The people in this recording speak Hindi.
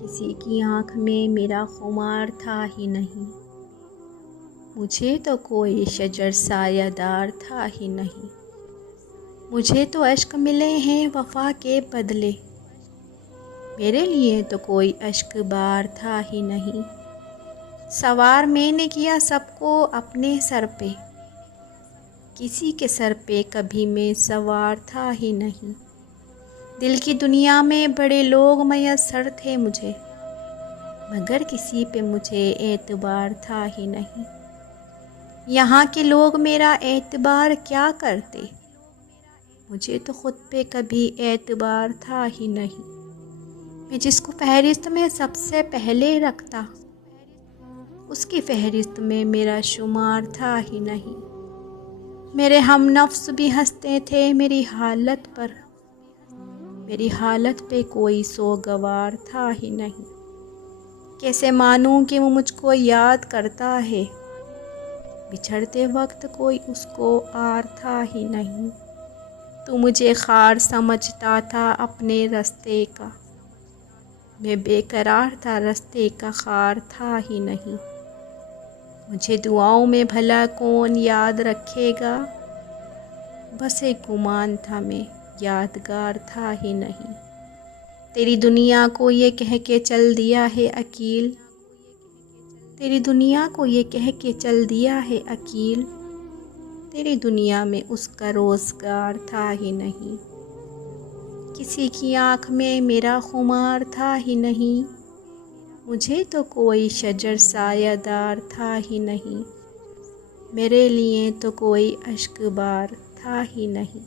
किसी की आँख में मेरा खुमार था ही नहीं। मुझे तो कोई शजर सायादार था ही नहीं। मुझे तो अश्क मिले हैं वफ़ा के बदले, मेरे लिए तो कोई अश्क बार था ही नहीं। सवार मैंने किया सबको अपने सर पे, किसी के सर पे कभी मैं सवार था ही नहीं। दिल की दुनिया में बड़े लोग मयस्सर थे मुझे, मगर किसी पे मुझे एतबार था ही नहीं। यहाँ के लोग मेरा एतबार क्या करते, मुझे तो ख़ुद पे कभी एतबार था ही नहीं। मैं जिसको फहरिस्त में सबसे पहले रखता, उसकी फहरिस्त में मेरा शुमार था ही नहीं। मेरे हम नफ्स भी हंसते थे मेरी हालत पर, मेरी हालत पे कोई सोगवार था ही नहीं। कैसे मानूं कि वो मुझको याद करता है, बिछड़ते वक्त कोई उसको आर था ही नहीं। तू मुझे खार समझता था अपने रास्ते का, मैं बेकरार था रास्ते का खार था ही नहीं। मुझे दुआओं में भला कौन याद रखेगा, बस एक गुमान था मैं यादगार था ही नहीं। तेरी दुनिया को ये कह के चल दिया है अकील, तेरी दुनिया को ये कह के चल दिया है अकील, तेरी दुनिया में उसका रोज़गार था ही नहीं। किसी की आँख में मेरा खुमार था ही नहीं। मुझे तो कोई शजर सायादार था ही नहीं, मेरे लिए तो कोई अश्क बार था ही नहीं।